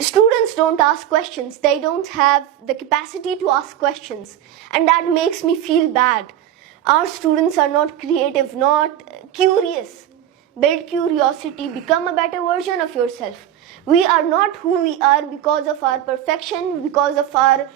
Students don't ask questions. They don't have the capacity to ask questions. And that makes me feel bad. Our students are not creative, not curious. Build curiosity, become a better version of yourself. We are not who we are because of our perfection, because of our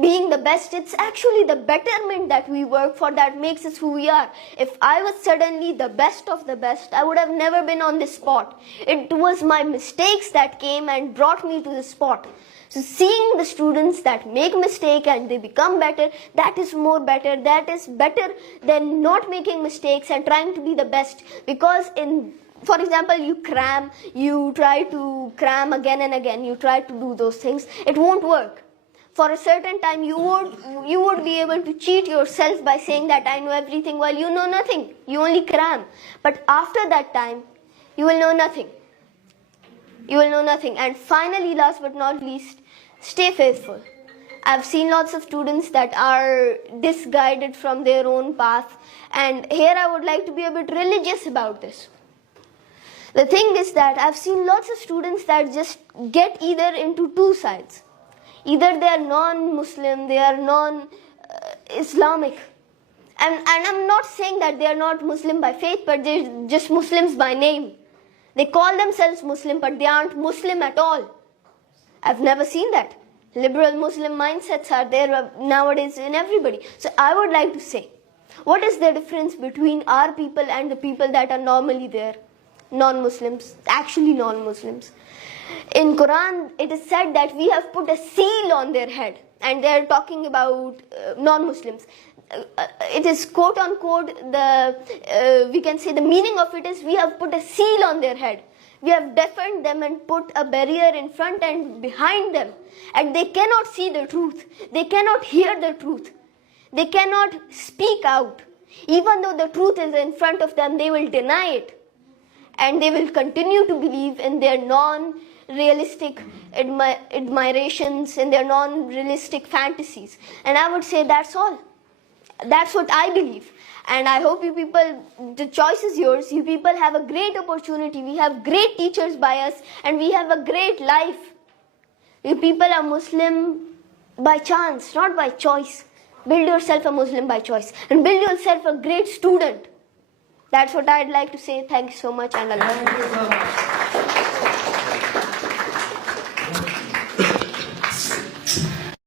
being the best. It's actually the betterment that we work for that makes us who we are. If I was suddenly the best of the best, I would have never been on this spot. It was my mistakes that came and brought me to this spot. So seeing the students that make mistake and they become better, that is more better. That is better than not making mistakes and trying to be the best. Because for example, you try to cram again and again, you try to do those things, it won't work. For a certain time, you would be able to cheat yourself by saying that I know everything while you know nothing. You only cram. But after that time, you will know nothing. You will know nothing. And finally, last but not least, stay faithful. I've seen lots of students that are misguided from their own path. And here I would like to be a bit religious about this. The thing is that I've seen lots of students that just get either into two sides. Either they are non-Muslim, they are non-Islamic. And I'm not saying that they are not Muslim by faith, but they're just Muslims by name. They call themselves Muslim, but they aren't Muslim at all. I've never seen that. Liberal Muslim mindsets are there nowadays in everybody. So I would like to say, what is the difference between our people and the people that are normally there? Non-Muslims, actually non-Muslims. In Quran, it is said that we have put a seal on their head, and they are talking about non-Muslims. It is quote unquote we can say the meaning of it is we have put a seal on their head. We have deafened them and put a barrier in front and behind them, and they cannot see the truth. They cannot hear the truth. They cannot speak out. Even though the truth is in front of them, they will deny it. And they will continue to believe in their non-realistic admirations, in their non-realistic fantasies. And I would say that's all. That's what I believe. And I hope you people, the choice is yours. You people have a great opportunity. We have great teachers by us, and we have a great life. You people are Muslim by chance, not by choice. Build yourself a Muslim by choice. And build yourself a great student. That's what I'd like to say. Thank you so much, and Allah. Thank you so much.